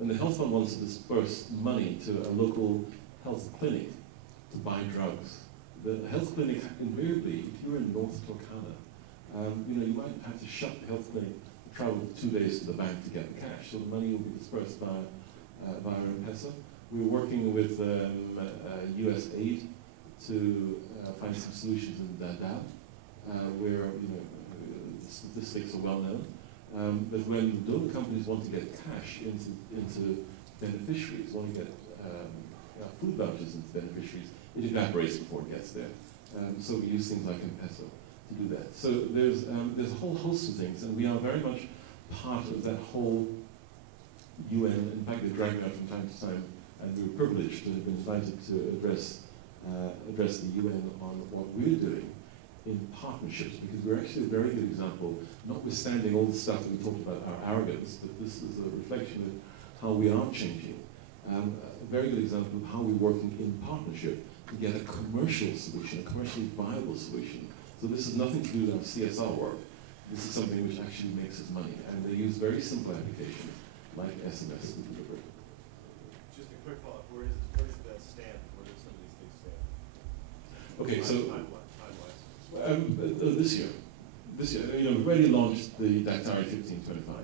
when the health fund wants to disperse money to a local health clinic to buy drugs, the health clinic invariably, if you're in North Turkana, you might have to shut the health clinic, travel 2 days to the bank to get the cash. So the money will be dispersed via M-Pesa. We're working with US Aid to find some solutions in Dadaab, where the statistics are well known. But when donor companies want to get cash into beneficiaries, want to get food vouchers into beneficiaries, it evaporates before it gets there. So we use things like M-Pesa to do that. So there's a whole host of things, and we are very much part of that whole UN. In fact, they drag me out from time to time, and we were privileged to have been invited to address the UN on what we're doing in partnerships, because we're actually a very good example, notwithstanding all the stuff that we talked about, our arrogance, but this is a reflection of how we are changing. A very good example of how we're working in partnership to get a commercial solution, a commercially viable solution. So this has nothing to do with our CSR work. This is something which actually makes us money, and they use very simple applications like SMS to deliver it. Just a quick follow-up, where does that stand? Where do some of these things stand? Okay, so time-wise. this year, we've already launched the Daktari 1525,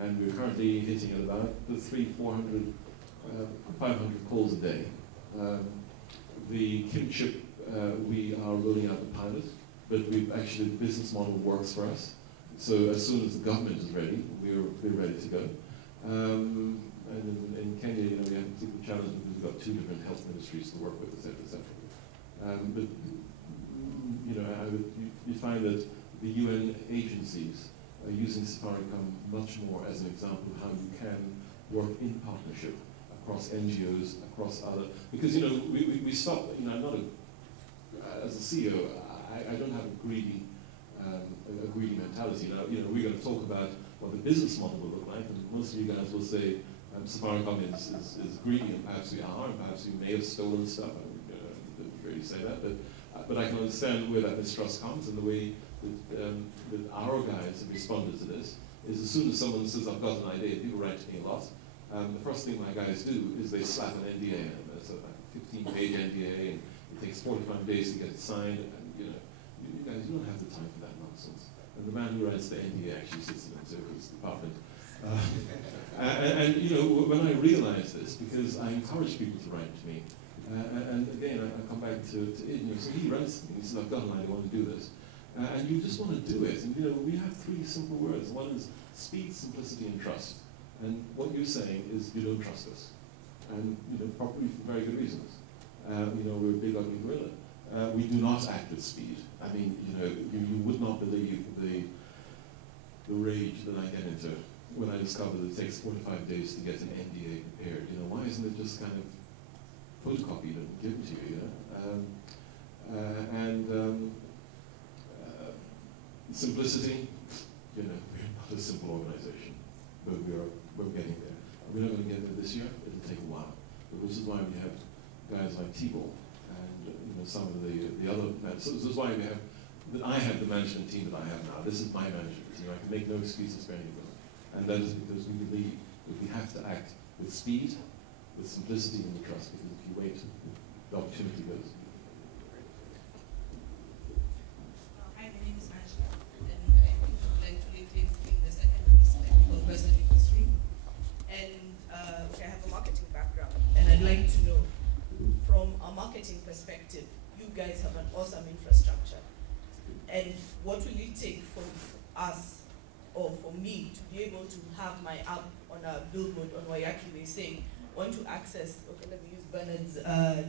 and we're currently hitting at about the 300, 400, 500 calls a day. The kinship, we are rolling out the pilot, but the business model works for us. So as soon as the government is ready, we're ready to go. And in Kenya, we have a particular challenge because we've got 2 different health ministries to work with, et cetera, et cetera. But you find that the UN agencies are using Safaricom much more as an example of how you can work in partnership across NGOs, across other, because we stop. I'm not as a CEO, I don't have a greedy mentality. Now, we're going to talk about what the business model will look like, and most of you guys will say Safaricom is greedy, and perhaps we are, and perhaps we may have stolen stuff. I don't really say that, but I can understand where that mistrust comes, and the way that our guys have responded to this is as soon as someone says, I've got an idea, people write to me a lot, the first thing my guys do is they slap an NDA on them. It's a 15-page NDA, and it takes 45 days to get it signed, and you guys, you don't have the time for that nonsense. And the man who writes the NDA actually sits in the service department. When I realized this, because I encourage people to write to me, and again, I come back to Id, so he writes to me, he says, I've got an idea, I want to do this. And you just want to do it, and we have 3 simple words. One is speed, simplicity, and trust. And what you're saying is you don't trust us. And probably for very good reasons. We're a big ugly gorilla. We do not act with speed. I mean, you would not believe the rage that I get into when I discover that it takes 45 days to get an NDA prepared. Why isn't it just kind of photocopied and given to you? Simplicity. We're not a simple organization, but we're getting there. We're not going to get there this year. It'll take a while, which is why we have guys like Thibault and some of the other. So this is why I have the management team that I have now. This is my management team. I can make no excuses for any of them, and that is because we believe that we have to act with speed, with simplicity, and with trust. Because if you wait, the opportunity goes. Hi, my name is Angela, and I think I'd like to lately in the secondary select for person industry. And I have a marketing background, and I'd like to know, from a marketing perspective, you guys have an awesome infrastructure. And what will it take for us, or for me, to be able to have my app on a billboard on Wayaki Way saying, want to access, okay, let me use Bernard's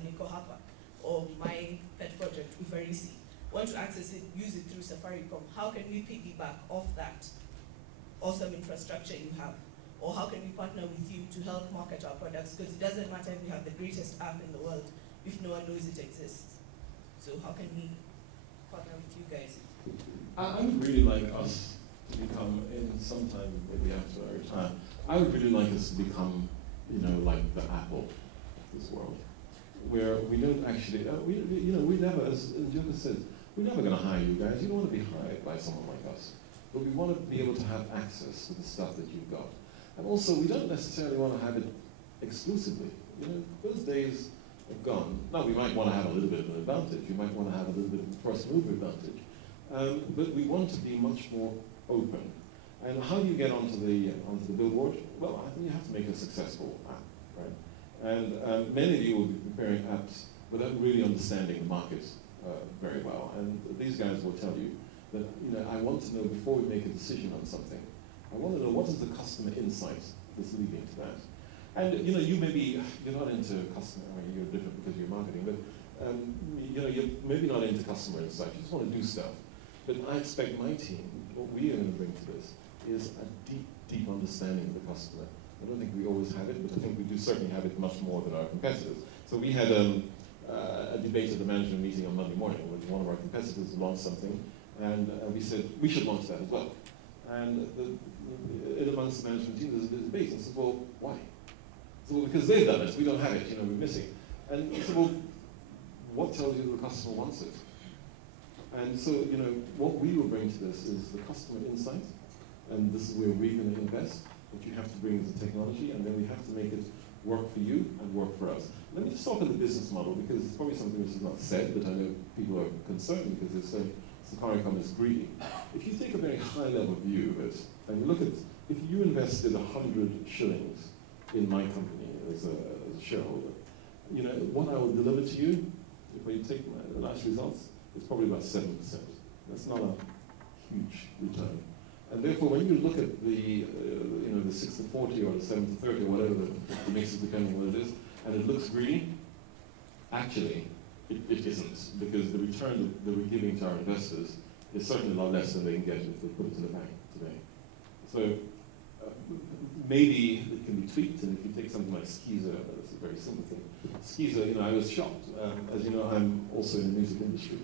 Nico Hapa, or my pet project, Ufarisi, want to access it, use it through Safaricom. How can we piggyback off that awesome infrastructure you have? Or how can we partner with you to help market our products? Because it doesn't matter if we have the greatest app in the world if no one knows it exists. So how can we partner with you guys? I would really like us to become, in some time maybe after our time, I would really like us to become, like the Apple of this world, where we don't actually, we never, as Joker says, we're never going to hire you guys. You don't want to be hired by someone like us. But we want to be able to have access to the stuff that you've got. And also, we don't necessarily want to have it exclusively. You know, those days are gone. Now, we might want to have a little bit of an advantage. You might want to have a little bit of a first mover advantage. But we want to be much more open. And how do you get onto the billboard? Well, I think you have to make a successful app, right? And many of you will be preparing apps without really understanding the market very well. And these guys will tell you that, you know, I want to know before we make a decision on something, I want to know what is the customer insight that's leading to that. And, you know, you're not into customer, I mean, you're different because you're marketing, but, you know, you're maybe not into customer insight, you just want to do stuff. But I expect my team, what we are going to bring to this, is a deep, deep understanding of the customer. I don't think we always have it, but I think we do certainly have it much more than our competitors. So we had a debate at the management meeting on Monday morning when one of our competitors launched something, and we said, we should launch that as well. And in amongst the management team, there's a debate, and I said, well, why? So, well, because they've done it, we don't have it, you know, we're missing. And I said, well, what tells you the customer wants it? And so, you know, what we will bring to this is the customer insight, and this is where we're going to invest, what you have to bring is the technology, and then we have to make it work for you and work for us. Let me just talk on the business model, because it's probably something which is not said, but I know people are concerned because they say Safaricom is greedy. If you take a very high-level view of it, and look at, if you invested 100 shillings in my company as a shareholder, you know, what I will deliver to you, if you take the last results, it's probably about 7%. That's not a huge return. And therefore, when you look at the, you know, the 6-40 or the 7-30 or whatever the mix is, depending on what it is, and it looks greedy, actually, it isn't, because the return that we're giving to our investors is certainly a lot less than they can get if they put it to the bank today. So maybe it can be tweaked, and if you take something like Skiza, that's a very simple thing. Skiza, you know, I was shocked. As you know, I'm also in the music industry.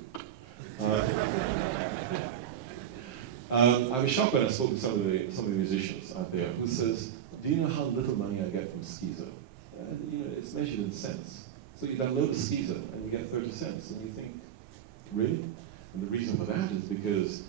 I was shocked when I spoke to some of the musicians out there who says, do you know how little money I get from Skiza? You know, it's measured in cents. So you download a Skiza and you get 30 cents, and you think, really? And the reason for that is because